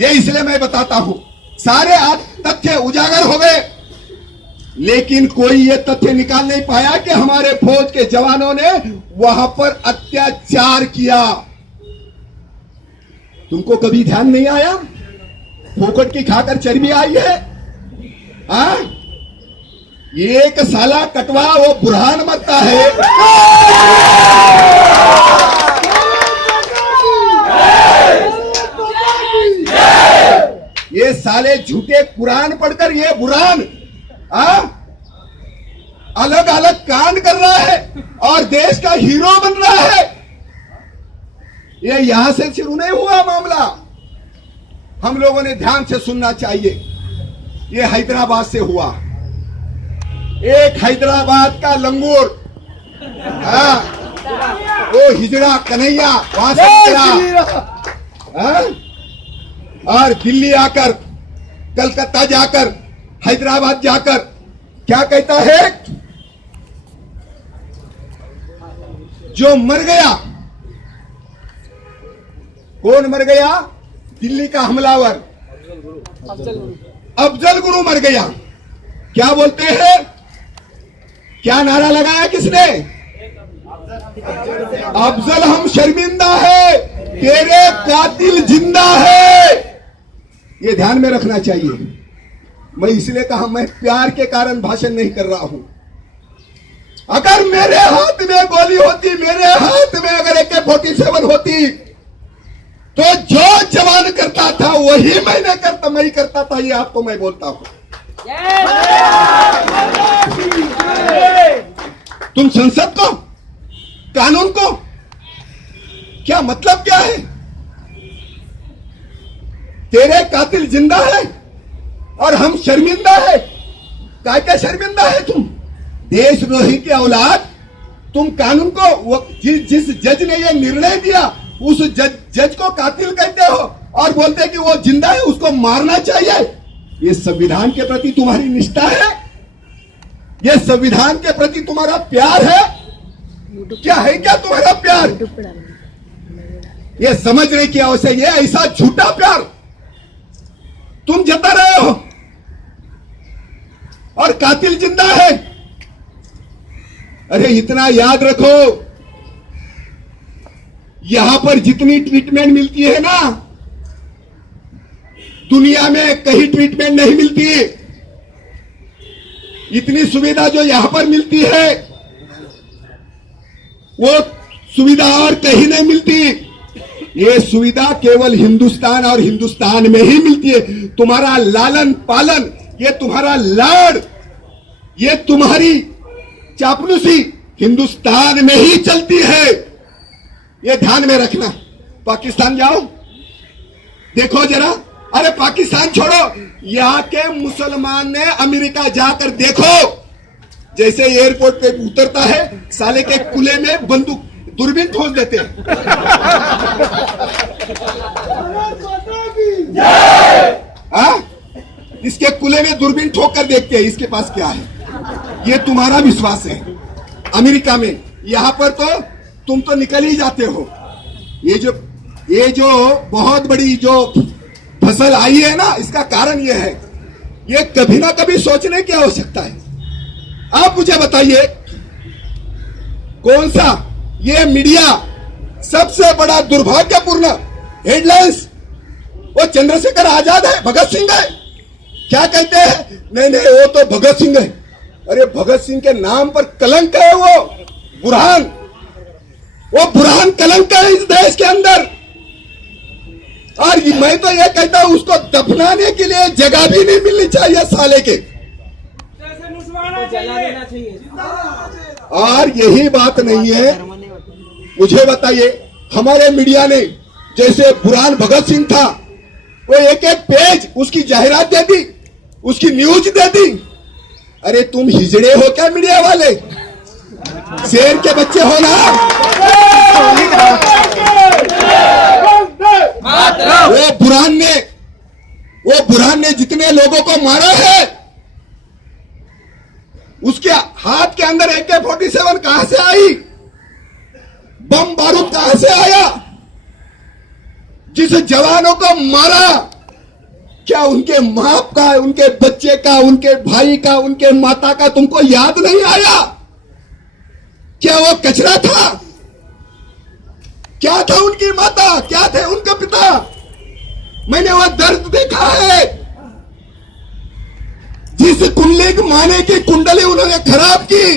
ये इसलिए मैं बताता हूं, सारे तथ्य उजागर हो गए, लेकिन कोई ये तथ्य निकाल नहीं पाया कि हमारे फौज के जवानों ने वहां पर अत्याचार किया। तुमको कभी ध्यान नहीं आया? फोकट की खाकर चर्बी आई है। एक साला कटवा वो बुरहान मरता है। ये साले झूठे कुरान पढ़कर ये बुरहान अलग अलग कांड कर रहा है और देश का हीरो बन रहा है। ये यहां से शुरू नहीं हुआ मामला, हम लोगों ने ध्यान से सुनना चाहिए। ये हैदराबाद से हुआ। एक हैदराबाद का लंगूर, वो हिजड़ा कन्हैया वहां से निकला और दिल्ली आकर, कलकत्ता जाकर, हैदराबाद जाकर क्या कहता है? जो मर गया, कौन मर गया? दिल्ली का हमलावर अफजल गुरु मर गया। क्या बोलते हैं? क्या नारा लगाया किसने? अफजल हम शर्मिंदा है, तेरे कातिल जिंदा है। ये ध्यान में रखना चाहिए। मैं इसलिए कहा, मैं प्यार के कारण भाषण नहीं कर रहा हूं। अगर मेरे हाथ में गोली होती, मेरे हाथ में अगर AK-47 होती, तो जो जवान करता था वही मैंने करता, मैं ही करता था। ये आपको मैं बोलता हूं। तुम संसद को, कानून को, क्या मतलब क्या है? तेरे कातिल जिंदा है और हम शर्मिंदा है। क्या शर्मिंदा है तुम? देशद्रोही की औलाद। तुम कानून को, जिस जज ने यह निर्णय दिया उस जज को कातिल कहते हो और बोलते कि वो जिंदा है, उसको मारना चाहिए। ये संविधान के प्रति तुम्हारी निष्ठा है? ये संविधान के प्रति तुम्हारा प्यार है? क्या है क्या तुम्हारा प्यार? ये समझने की आवश्यकता। ये ऐसा झूठा प्यार तुम जता रहे हो और कातिल जिंदा है। अरे इतना याद रखो, यहां पर जितनी ट्रीटमेंट मिलती है ना, दुनिया में कहीं ट्रीटमेंट नहीं मिलती। इतनी सुविधा जो यहां पर मिलती है वो सुविधा और कहीं नहीं मिलती। ये सुविधा केवल हिंदुस्तान और हिंदुस्तान में ही मिलती है। तुम्हारा लालन पालन, ये तुम्हारा लाड़, ये तुम्हारी चापलूसी हिंदुस्तान में ही चलती है। ये ध्यान में रखना। पाकिस्तान जाओ, देखो जरा। अरे पाकिस्तान छोड़ो, यहां के मुसलमान ने अमेरिका जाकर देखो, जैसे एयरपोर्ट पे उतरता है साले के कुले में बंदूक, दूरबीन ठोक देते हैं। इसके कुले में दूरबीन ठोक कर देखते हैं इसके पास क्या है। ये तुम्हारा विश्वास है। अमेरिका में, यहां पर तो तुम तो निकल ही जाते हो। ये जो बहुत बड़ी जो फसल आई है ना, इसका कारण ये है, ये कभी ना कभी सोचने की आवश्यकता है। आप मुझे बताइए, कौन सा ये मीडिया सबसे बड़ा दुर्भाग्यपूर्ण हेडलाइंस वो चंद्रशेखर आजाद है, भगत सिंह है? क्या कहते हैं? नहीं वो तो भगत सिंह है। अरे भगत सिंह के नाम पर कलंक है। वो बुरहान कलंक है इस देश के अंदर। और मैं तो ये कहता हूं, उसको दफनाने के लिए जगह भी नहीं मिलनी चाहिए साले के। और यही बात नहीं है। मुझे बताइए, हमारे मीडिया ने जैसे बुरहान भगत सिंह था, वो एक एक पेज उसकी जाहिरात दे दी, उसकी न्यूज दे दी। अरे तुम हिजड़े हो क्या मीडिया वाले? शेर के बच्चे हो ना? वो बुरहान ने जितने लोगों को मारा है, उसके हाथ के अंदर AK-47 कहां से आई? बम बारूद कहां से आया? जिस जवानों को मारा क्या उनके माँ का, उनके बच्चे का, उनके भाई का, उनके माता का तुमको याद नहीं आया? क्या वो कचरा था? क्या था उनकी माता, क्या थे उनका पिता? मैंने वह दर्द देखा है। जिस कुंडली माने की कुंडली उन्होंने खराब की,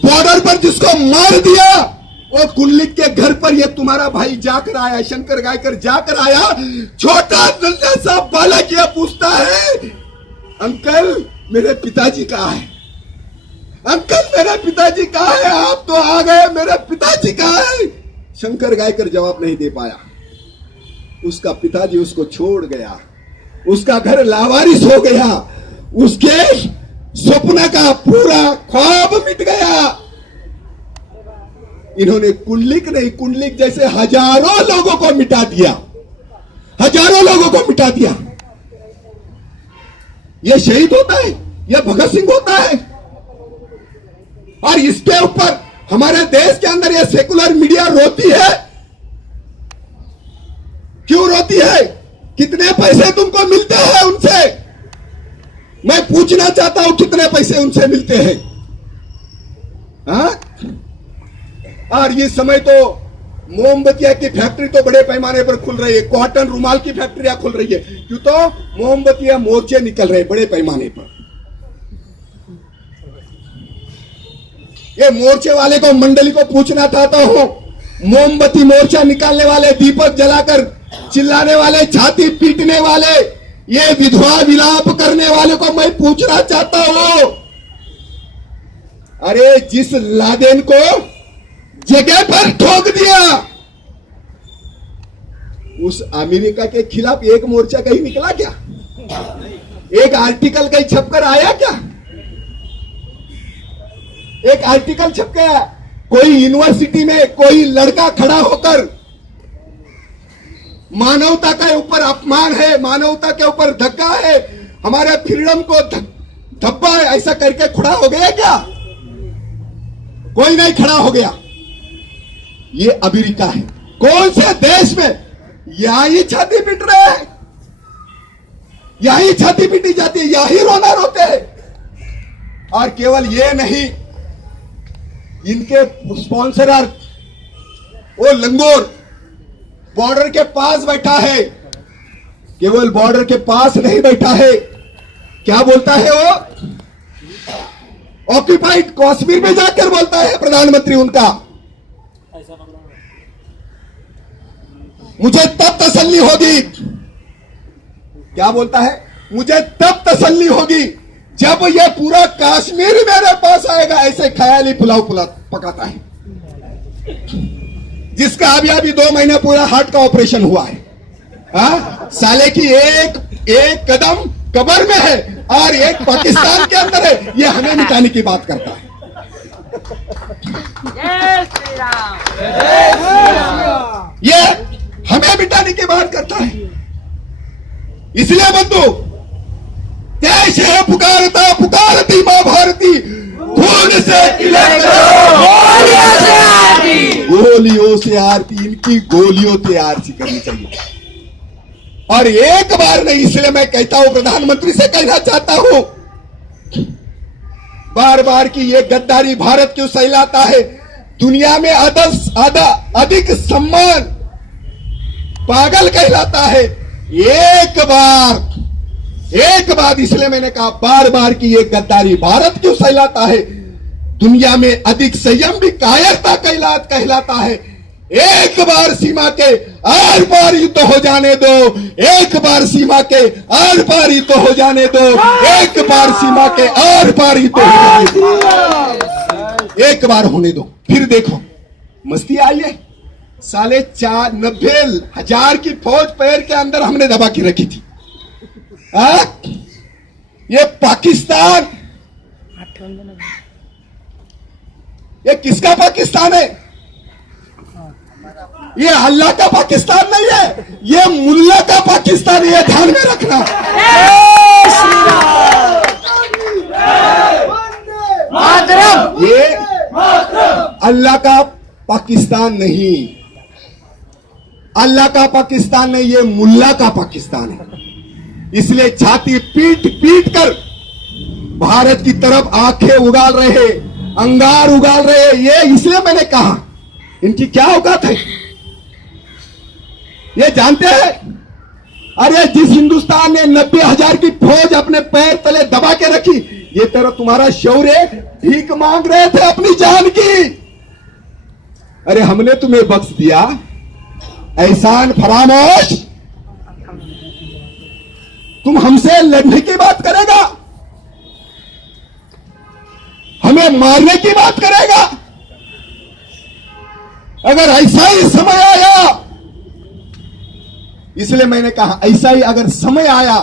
बॉर्डर पर जिसको मार दिया, वो कुंडली के घर पर ये तुम्हारा भाई जाकर आया, शंकर गायकर जाकर आया। छोटा नन्हा सा बालक ये पूछता है, अंकल मेरे पिताजी कहाँ है? अंकल मेरे पिताजी कहाँ है? आप तो आ गए, मेरे पिताजी कहाँ है? शंकर गायकर जवाब नहीं दे पाया। उसका पिताजी उसको छोड़ गया, उसका घर लावारिस हो गया, उसके सपना का पूरा ख्वाब मिट गया। इन्होंने कुंडलिक नहीं, कुंडलिक जैसे हजारों लोगों को मिटा दिया, हजारों लोगों को मिटा दिया। यह शहीद होता है, यह भगत सिंह होता है। और इसके ऊपर हमारे देश के अंदर यह सेकुलर मीडिया रोती है। क्यों रोती है? कितने पैसे तुमको मिलते हैं उनसे? मैं पूछना चाहता हूं, कितने पैसे उनसे मिलते हैं? हाँ? और ये समय तो मोमबत्तियां की फैक्ट्री तो बड़े पैमाने पर खुल रही है, कॉटन रुमाल की फैक्ट्रियां खुल रही है। क्यों? तो मोमबत्तियां मोर्चे निकल रहे बड़े पैमाने पर। ये मोर्चे वाले को, मंडली को पूछना चाहता हूं, मोमबत्ती मोर्चा निकालने वाले, दीपक जलाकर चिल्लाने वाले, छाती पीटने वाले, ये विधवा विलाप करने वाले को मैं पूछना चाहता हूं, अरे जिस लादेन को जगह पर ठोक दिया, उस अमेरिका के खिलाफ एक मोर्चा कहीं निकला क्या? एक आर्टिकल कहीं छपकर आया क्या? एक आर्टिकल छप गया, कोई यूनिवर्सिटी में कोई लड़का खड़ा होकर मानवता के ऊपर अपमान है, मानवता के ऊपर धक्का है, हमारे फ्रीडम को धब्बा है, ऐसा करके खड़ा हो गया क्या? कोई नहीं खड़ा हो गया। ये अमेरिका है। कौन से देश में? यहां ही छाती पीट रहे हैं, यही छाती पीटी जाती है, यही रोना रोते हैं। और केवल ये नहीं, इनके स्पॉन्सर वो लंगोर बॉर्डर के पास बैठा है, केवल बॉर्डर के पास नहीं बैठा है, क्या बोलता है वो? ऑक्यूपाइड कश्मीर में जाकर बोलता है प्रधानमंत्री उनका। मुझे तब तसल्ली होगी, क्या बोलता है? मुझे तब तसल्ली होगी जब ये पूरा कश्मीर मेरे पास आएगा। ऐसे ख्याली पुलाव पकाता है, जिसका अभी 2 महीने पूरा हार्ट का ऑपरेशन हुआ है। साले की एक कदम कब्र में है और एक पाकिस्तान के अंदर है। ये हमें मिटाने की बात करता है। जय श्री राम, जय श्री राम। ये हमें मिटाने की बात करता है। इसलिए बंधु, देश है पुकारता, पुकारती मां भारती, खून से किले करो, गोलियों से आरती। इनकी गोलियों से आरती करनी चाहिए। और एक बार नहीं, इसलिए मैं कहता हूं, प्रधानमंत्री से कहना चाहता हूं, बार बार की ये गद्दारी भारत क्यों सहलाता है? दुनिया में अधिक सम्मान पागल कहलाता है। एक बार इसलिए मैंने कहा, बार बार की ये गद्दारी भारत क्यों सहलाता है? दुनिया में अधिक संयम भी कायरता कहलाता है। एक बार सीमा के आर पार युद्ध हो जाने दो, एक बार सीमा के आर पार युद्ध हो जाने दो, एक बार सीमा के आर पार युद्ध हो जाने दो, एक बार होने दो, फिर देखो मस्ती आई है। साले 90,000 की फौज पैर के अंदर हमने दबा के रखी थी। ये पाकिस्तान, ये किसका पाकिस्तान है? ये अल्लाह का पाकिस्तान नहीं है, ये मुल्ला का पाकिस्तान है। ये ध्यान में रखना। ये अल्लाह का पाकिस्तान नहीं, अल्लाह का पाकिस्तान नहीं, ये मुल्ला का पाकिस्तान है। इसलिए छाती पीट पीट कर भारत की तरफ आंखें उगाल रहे, अंगार उगाल रहे। ये इसलिए मैंने कहा इनकी क्या औकात है, ये जानते हैं? अरे जिस हिंदुस्तान ने 90,000 की फौज अपने पैर तले दबा के रखी, ये तरह तुम्हारा शौर्य भीख मांग रहे थे अपनी जान की। अरे हमने तुम्हें बख्श दिया, एहसान फरामोश। तुम हमसे लड़ने की बात करेगा, हमें मारने की बात करेगा। अगर ऐसा ही समय आया, इसलिए मैंने कहा ऐसा ही अगर समय आया,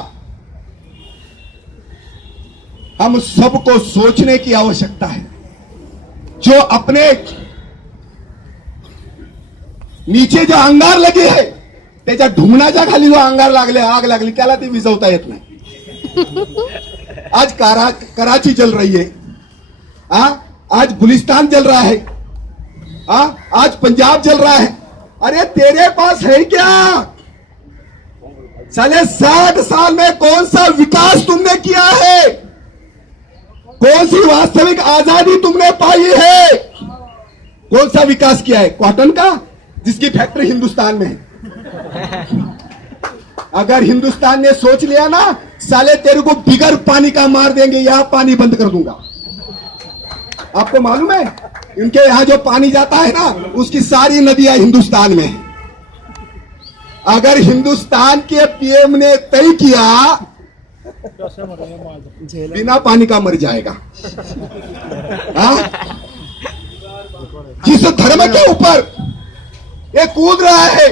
हम सबको सोचने की आवश्यकता है। जो अपने नीचे जो अंगार लगे है त्याच्या ढुंगणाच्या खाली जो अंगार लागले, आग लागली, त्याला ती विझवता येत नाही। आज कराची जल रही है, आज गुलिस्तान जल रहा है, आज पंजाब जल रहा है। अरे तेरे पास है क्या? साले 60 साल में कौन सा विकास तुमने किया है? कौन सी वास्तविक आजादी तुमने पाई है? कौन सा विकास किया है? कॉटन का, जिसकी फैक्ट्री हिंदुस्तान में है। अगर हिंदुस्तान ने सोच लिया ना, साले तेरे को बिगर पानी का मार देंगे, यहां पानी बंद कर दूंगा। आपको मालूम है इनके यहां जो पानी जाता है ना, उसकी सारी नदियां हिंदुस्तान में है। अगर हिंदुस्तान के पीएम ने तय किया, बिना पानी का मर जाएगा। जिस धर्म के ऊपर ये कूद रहा है,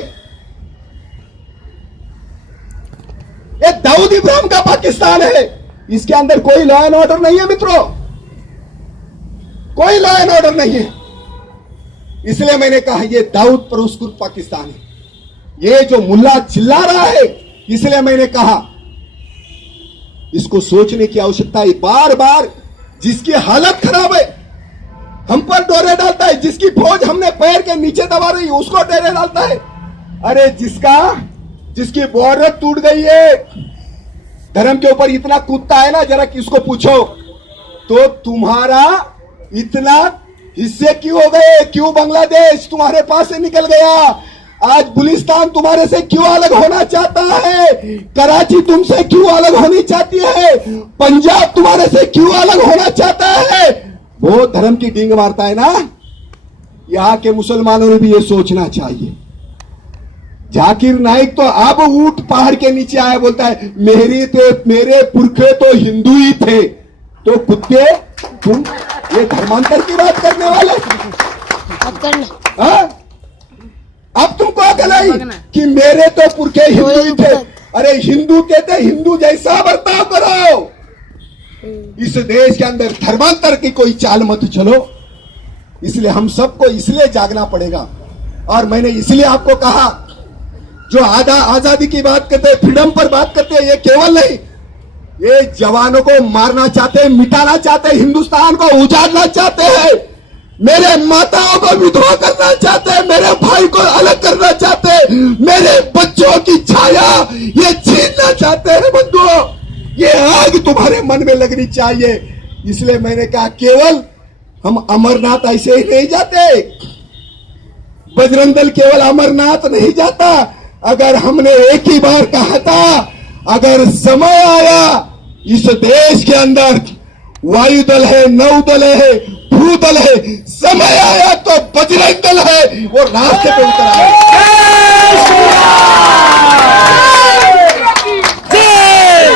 ये दाऊद इब्राहिम का पाकिस्तान है। इसके अंदर कोई लॉ एंड ऑर्डर नहीं है मित्रों, कोई लॉ एंड ऑर्डर नहीं है। इसलिए मैंने कहा ये दाऊद पुरस्कृत पाकिस्तान है। ये जो मुल्ला चिल्ला रहा है, इसलिए मैंने कहा इसको सोचने की आवश्यकता है। बार बार जिसकी हालत खराब है हम पर डोरे डालता है, जिसकी फौज हमने पैर के नीचे दबा रही है उसको डोरे डालता है। अरे जिसकी बॉर्डर टूट गई है, धर्म के ऊपर इतना कूदता है ना, जरा किसको पूछो तो तुम्हारा इतना हिस्से क्यों हो गए? क्यों बांग्लादेश तुम्हारे पास से निकल गया? आज गुलिस्तान तुम्हारे से क्यों अलग होना चाहता है? कराची तुमसे क्यों अलग होनी चाहती है? पंजाब तुम्हारे से क्यों अलग होना चाहता है? वो धर्म की डींग मारता है ना। यहां के मुसलमानों ने भी ये सोचना चाहिए। जाकिर नाइक तो अब ऊंट पहाड़ के नीचे आया, बोलता है मेरे पुरखे तो हिंदू ही थे। तो कुत्ते तुम ये धर्मांतर की बात करने वाले, अब तुमको अकल आई कि मेरे तो पुरखे हिंदू ही थे। अरे हिंदू कहते हिंदू जैसा बर्ताव करो। इस देश के अंदर धर्मांतर की कोई चाल मत चलो। इसलिए हम सबको इसलिए जागना पड़ेगा। और मैंने इसलिए आपको कहा, जो आजादी की बात करते हैं, फ्रीडम पर बात करते हैं, ये केवल नहीं, ये जवानों को मारना चाहते हैं, मिटाना चाहते हैं, हिंदुस्तान को उजाड़ना चाहते हैं, मेरे माताओं को विधवा करना चाहते हैं, मेरे भाई को अलग करना चाहते हैं, मेरे बच्चों की छाया ये छीनना चाहते हैं। बंधुओं, ये आग तुम्हारे मन में लगनी चाहिए। इसलिए मैंने कहा केवल हम अमरनाथ ऐसे ही नहीं जाते, बजरंग दल केवल अमरनाथ नहीं जाता। अगर हमने एक ही बार कहा था, अगर समय आया इस देश के अंदर वायुदल है, नौदल है, भूदल है, समय आया तो बजरंग दल है, वो रास्ते पे उतर आए।